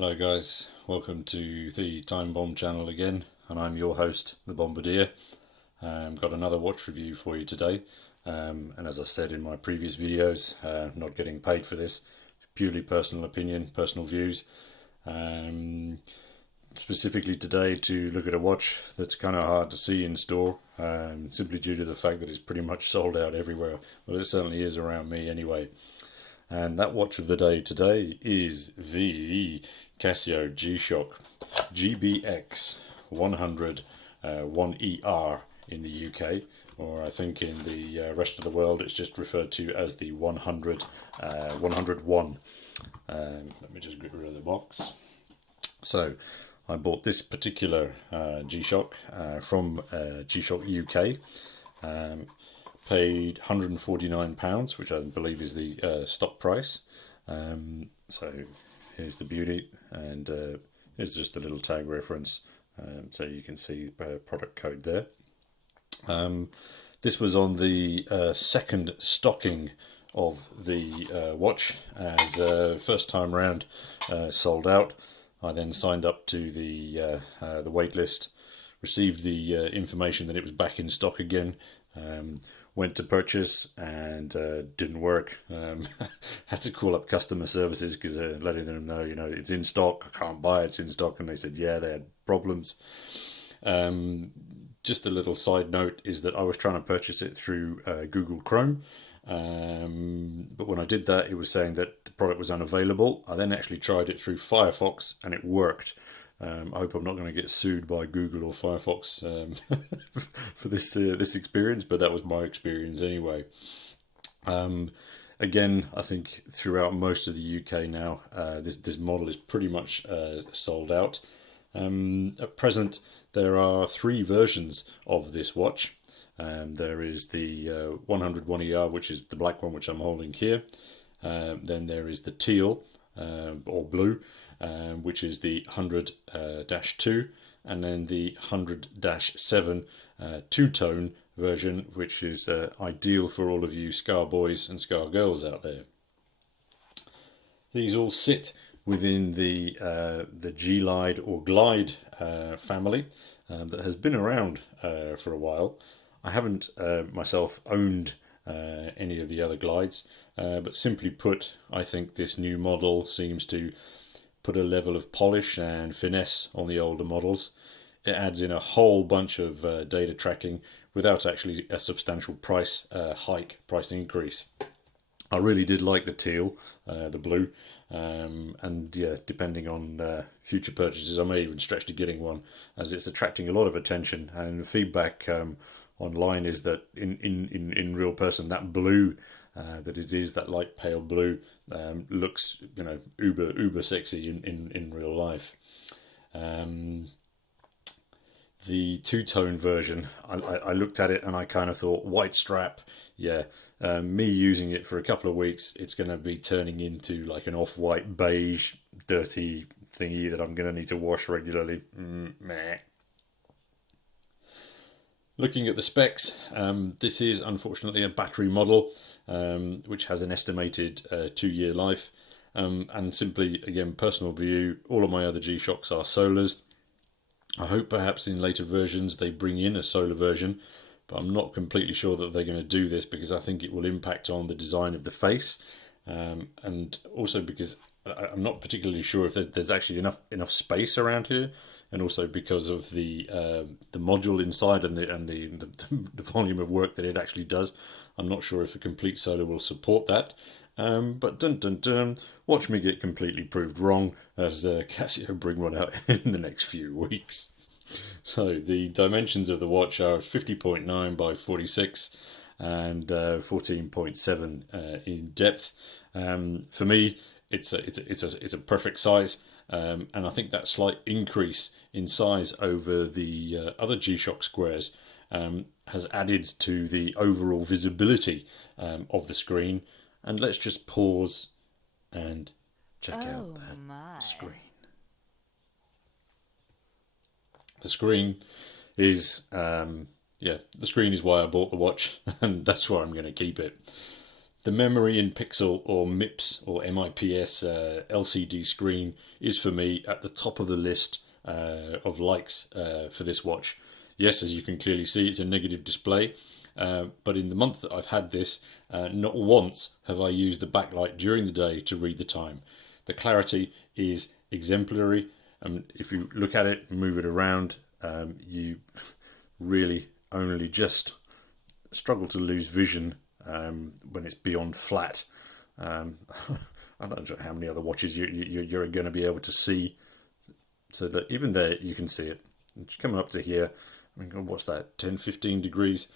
Hello guys, welcome to the Time Bomb channel again, and I'm your host, the Bombardier. Got another watch review for you today, and as I said in my previous videos, not getting paid for this, purely personal opinion, personal views. Specifically today to look at a watch that's kind of hard to see in store, simply due to the fact that it's pretty much sold out everywhere. Well, it certainly is around me anyway. And that watch of the day today is the Casio G-Shock GBX-100 1ER in the UK, or I think in the rest of the world it's just referred to as the 101. Let me just get rid of the box. So I bought this particular G-Shock from G-Shock UK. Paid £149, which I believe is the stock price. So here's the beauty, and here's just a little tag reference, so you can see product code there. This was on the second stocking of the watch, as first time round sold out. I then signed up to the wait list, received the information that it was back in stock again. Went to purchase and didn't work. Had to call up customer services because letting them know, it's in stock, I can't buy it, it's in stock, and they said yeah, they had problems. Just a little side note is that I was trying to purchase it through Google Chrome, but when I did that it was saying that the product was unavailable. I then actually tried it through Firefox and it worked. I hope I'm not going to get sued by Google or Firefox for this experience, but that was my experience anyway. Again, I think throughout most of the UK now, this model is pretty much sold out. At present, there are 3 versions of this watch. There is the 101ER, which is the black one, which I'm holding here. Then there is the teal or blue, which is the 100-2, and then the 100-7 two-tone version, which is ideal for all of you Scar boys and Scar girls out there. These all sit within the G-lide or glide family that has been around for a while. I haven't myself owned any of the other glides, but simply put, I think this new model seems to put a level of polish and finesse on the older models. It adds in a whole bunch of data tracking without actually a substantial price increase. I really did like the teal, the blue, and yeah, depending on future purchases, I may even stretch to getting one, as it's attracting a lot of attention. And the feedback online is that in real person, that blue, that it is that light pale blue, looks uber sexy in real life. The two-tone version, I looked at it and I kind of thought, white strap, yeah. Me using it for a couple of weeks, it's going to be turning into like an off-white beige dirty thingy that I'm going to need to wash regularly. Meh. Looking at the specs, this is unfortunately a battery model, which has an estimated 2-year life. And simply, again, personal view, all of my other G-Shocks are solars. I hope perhaps in later versions they bring in a solar version, but I'm not completely sure that they're going to do this, because I think it will impact on the design of the face, and also because I'm not particularly sure if there's actually enough space around here, and also because of the module inside and the volume of work that it actually does. I'm not sure if a complete solar will support that. But dun dun dun, watch me get completely proved wrong as Casio bring one out in the next few weeks. So the dimensions of the watch are 50.9 by 46 and 14.7 in depth. For me, it's a perfect size, and I think that slight increase in size over the other G-Shock squares has added to the overall visibility of the screen. And let's just pause and check out that screen. The screen is, the screen is why I bought the watch, and that's why I'm going to keep it. The memory in pixel or MIPS or MIPS LCD screen is for me at the top of the list of likes for this watch. Yes, as you can clearly see, it's a negative display, but in the month that I've had this, not once have I used the backlight during the day to read the time. The clarity is exemplary. If you look at it, move it around, you really only just struggle to lose vision when it's beyond flat. I don't know how many other watches you're going to be able to see, so that even there you can see it. It's coming up to here. I mean, what's that? 10-15 degrees.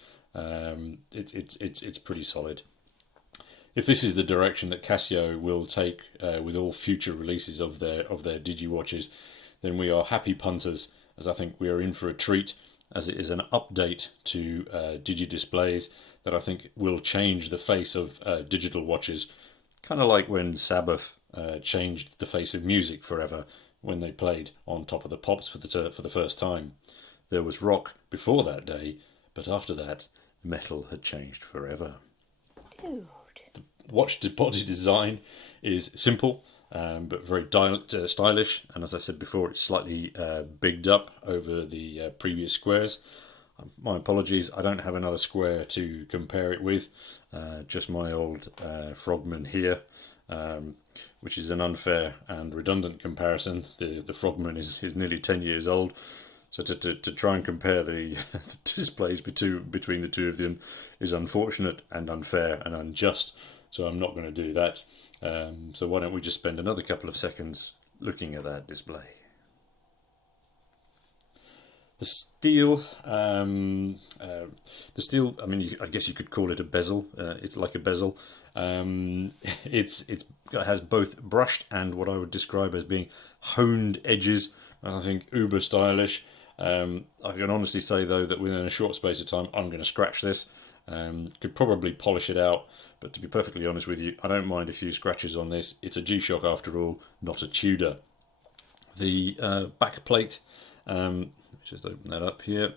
It's pretty solid. If this is the direction that Casio will take with all future releases of their Digi watches, then we are happy punters, as I think we are in for a treat, as it is an update to Digi displays that I think will change the face of digital watches, kind of like when Sabbath changed the face of music forever when they played on top of the pops for the first time. There was rock before that day, but after that, metal had changed forever. Dude. The watch body design is simple, but very stylish, and as I said before, it's slightly bigged up over the previous squares. My apologies, I don't have another square to compare it with, just my old Frogman here, which is an unfair and redundant comparison. The Frogman is nearly 10 years old, so to try and compare the displays between the two of them is unfortunate and unfair and unjust, so I'm not going to do that. So why don't we just spend another couple of seconds looking at that display. The steel, I mean, I guess you could call it a bezel. It's like a bezel. It has both brushed and what I would describe as being honed edges. I think uber stylish. I can honestly say though that within a short space of time I'm going to scratch this. Could probably polish it out, but to be perfectly honest with you, I don't mind a few scratches on this. It's a G-Shock after all, not a Tudor. The back plate, just open that up here.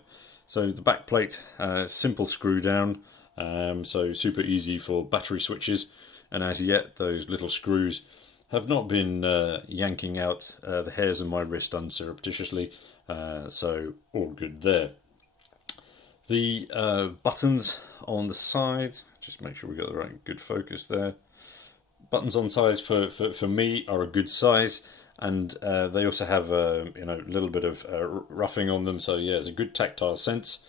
So the back plate, simple screw down, so super easy for battery switches, and as yet those little screws have not been yanking out the hairs of my wrist unsurreptitiously, so all good there. The buttons on the side, just make sure we got the right good focus there. Buttons on sides for me are a good size, and they also have a little bit of roughing on them, so yeah, it's a good tactile sense.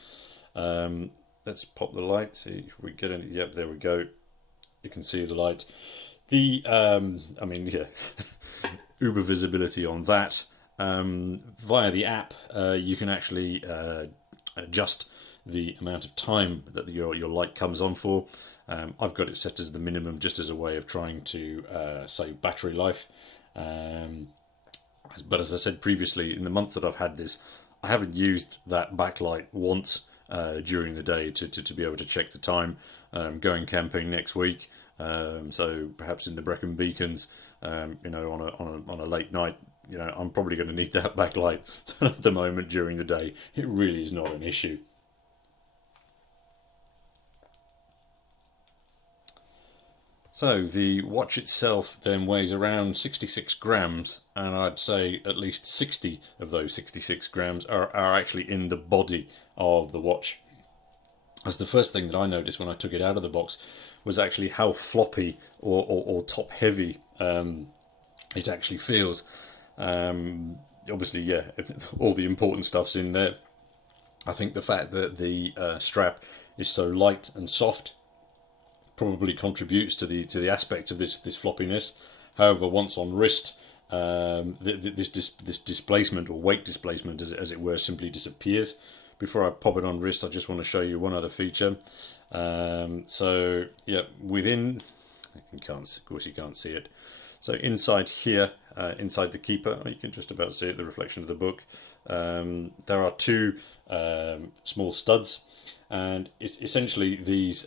Let's pop the light, see if we get any. Yep, there we go. You can see the light. The I mean, yeah, uber visibility on that. Via the app, you can actually adjust the amount of time that your light comes on for. I've got it set as the minimum, just as a way of trying to save battery life. But as I said previously, in the month that I've had this, I haven't used that backlight once during the day to be able to check the time. Going camping next week, so perhaps in the Brecon Beacons, on a late night, I'm probably going to need that backlight at the moment during the day. It really is not an issue. So the watch itself then weighs around 66 grams, and I'd say at least 60 of those 66 grams are actually in the body of the watch. That's the first thing that I noticed when I took it out of the box, was actually how floppy or top heavy it actually feels. Obviously, yeah, all the important stuff's in there. I think the fact that the strap is so light and soft probably contributes to the aspect of this floppiness. However, once on wrist, this displacement or weight displacement, as it were, simply disappears. Before I pop it on wrist, I just want to show you one other feature. So yeah, within, of course you can't see it. So inside here, inside the keeper, you can just about see it, the reflection of the book. There are two small studs, and it's essentially these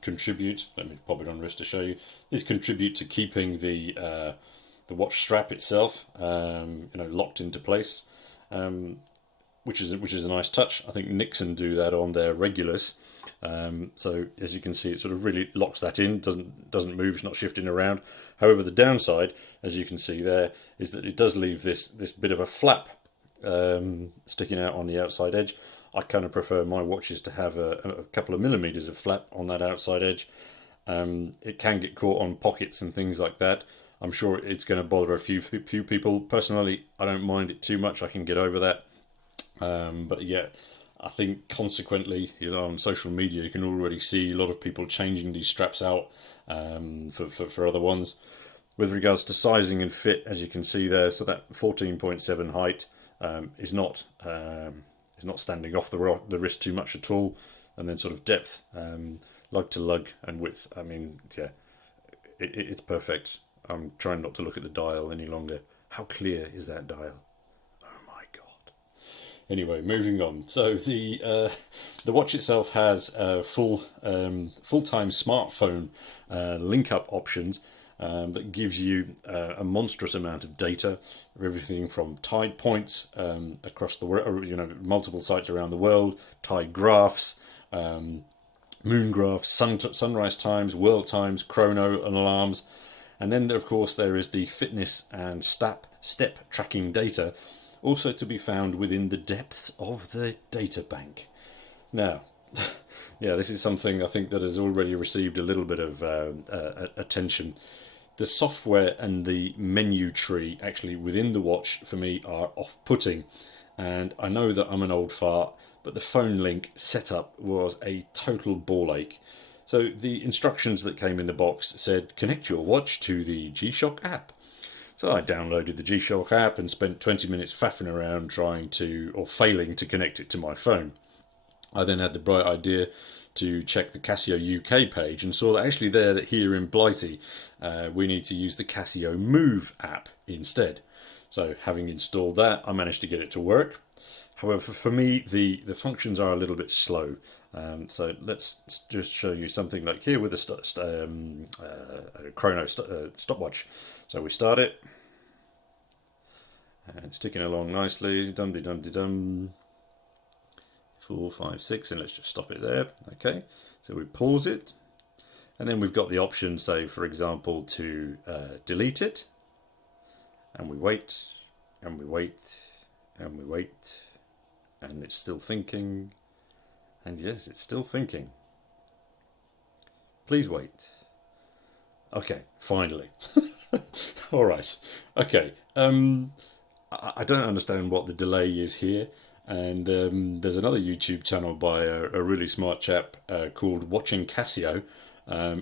contribute. Let me pop it on wrist to show you. These contribute to keeping the watch strap itself, locked into place, which is a nice touch. I think Nixon do that on their Regulus, So as you can see, it sort of really locks that in, doesn't move, it's not shifting around. However, the downside, as you can see there, is that it does leave this bit of a flap sticking out on the outside edge. I kind of prefer my watches to have a couple of millimeters of flap on that outside edge. It can get caught on pockets and things like that. I'm sure it's going to bother a few people. Personally, I don't mind it too much. I can get over that. But yeah, I think consequently, on social media, you can already see a lot of people changing these straps out for other ones. With regards to sizing and fit, as you can see there, so that 14.7 height is not standing off the wrist too much at all, and then sort of depth, lug to lug, and width. I mean, yeah, it's perfect. I'm trying not to look at the dial any longer. How clear is that dial? Oh my god. Anyway, moving on. So the watch itself has full-time smartphone link-up options that gives you a monstrous amount of data, everything from tide points across the world, multiple sites around the world, tide graphs, moon graphs, sunrise times, world times, chrono and alarms. And then, of course, there is the fitness and step tracking data, also to be found within the depths of the data bank. Now, yeah, this is something I think that has already received a little bit of attention. The software and the menu tree actually within the watch, for me, are off-putting. And I know that I'm an old fart, but the phone link setup was a total ball ache. So the instructions that came in the box said, connect your watch to the G-Shock app. So I downloaded the G-Shock app and spent 20 minutes faffing around failing to connect it to my phone. I then had the bright idea to check the Casio UK page and saw that actually that here in Blighty, we need to use the Casio Move app instead. So having installed that, I managed to get it to work. However, for me, the functions are a little bit slow. So let's just show you something like here with a Chrono Stopwatch. So we start it, and it's ticking along nicely. Dum-de-dum-de-dum. 4, 5, 6, and let's just stop it there. Okay, so we pause it, and then we've got the option, say for example, to delete it, and we wait, and we wait, and we wait, and it's still thinking. And yes, it's still thinking. Please wait. Okay, finally. All right. Okay. I don't understand what the delay is here. And there's another YouTube channel by a really smart chap called Watching Casio.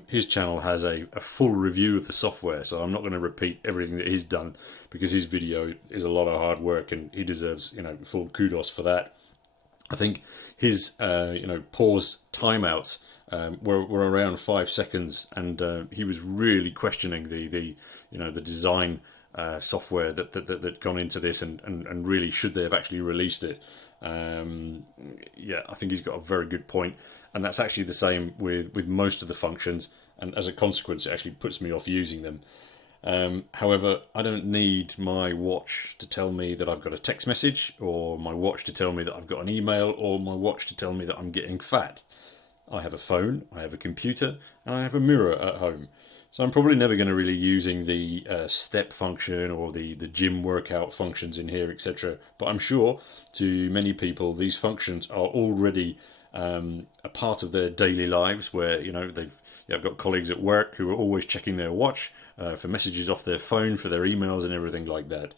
His channel has a full review of the software, so I'm not going to repeat everything that he's done because his video is a lot of hard work and he deserves, full kudos for that. I think his pause timeouts were around 5 seconds, and he was really questioning the design software that gone into this, and really should they have actually released it. Yeah, I think he's got a very good point, and that's actually the same with most of the functions, and as a consequence it actually puts me off using them. However, I don't need my watch to tell me that I've got a text message, or my watch to tell me that I've got an email, or my watch to tell me that I'm getting fat. I have a phone, I have a computer, and I have a mirror at home. So I'm probably never going to really using the step function or the gym workout functions in here, etc. But I'm sure to many people these functions are already a part of their daily lives, where I've got colleagues at work who are always checking their watch for messages off their phone, for their emails and everything like that.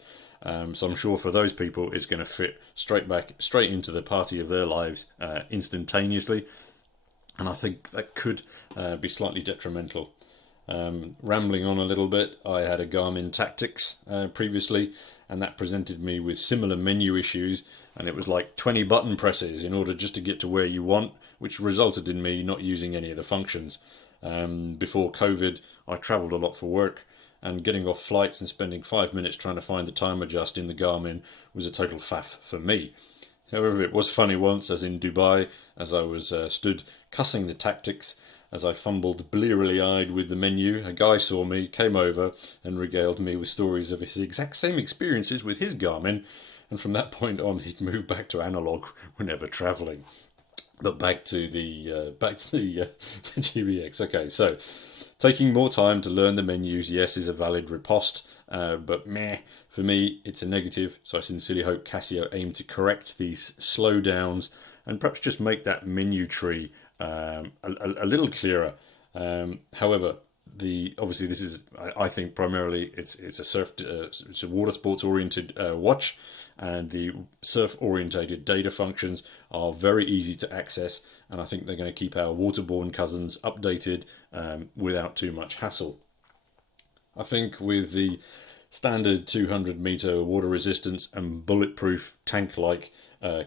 So I'm sure for those people it's going to fit straight into the party of their lives instantaneously, and I think that could be slightly detrimental. Rambling on a little bit, I had a Garmin Tactics previously, and that presented me with similar menu issues, and it was like 20 button presses in order just to get to where you want, which resulted in me not using any of the functions. Before COVID, I travelled a lot for work, and getting off flights and spending 5 minutes trying to find the time adjust in the Garmin was a total faff for me. However, it was funny once, as in Dubai, as I was stood cussing the Tactics, as I fumbled blearily eyed with the menu, a guy saw me, came over and regaled me with stories of his exact same experiences with his Garmin, and from that point on he'd moved back to analog whenever travelling. But back to the the GBX. Okay, so taking more time to learn the menus, yes, is a valid riposte, but meh, for me, it's a negative. So I sincerely hope Casio aim to correct these slowdowns and perhaps just make that menu tree a little clearer. However, obviously this is, I think primarily it's it's a water sports oriented watch, and the surf orientated data functions are very easy to access, and I think they're going to keep our waterborne cousins updated without too much hassle. I think with the standard 200-meter water resistance and bulletproof tank-like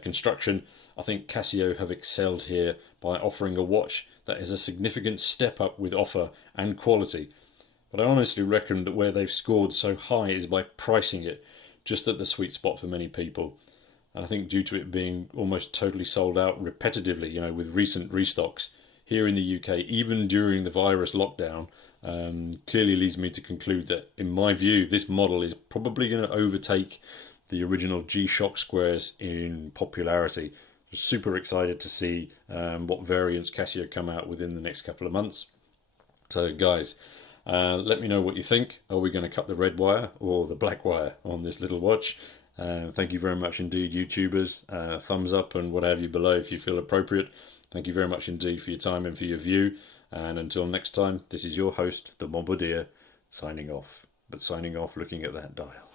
construction, I think Casio have excelled here by offering a watch that is a significant step up with offer and quality. But I honestly reckon that where they've scored so high is by pricing it just at the sweet spot for many people. And I think due to it being almost totally sold out repetitively, with recent restocks here in the UK, even during the virus lockdown, clearly leads me to conclude that, in my view, this model is probably going to overtake the original G-Shock squares in popularity. Super excited to see what variants Casio come out within the next couple of months. So guys, let me know what you think. Are we going to cut the red wire or the black wire on this little watch? Thank you very much indeed, YouTubers. Thumbs up and what have you below if you feel appropriate. Thank you very much indeed for your time and for your view. And until next time, this is your host, the Bombardier, signing off. But signing off looking at that dial.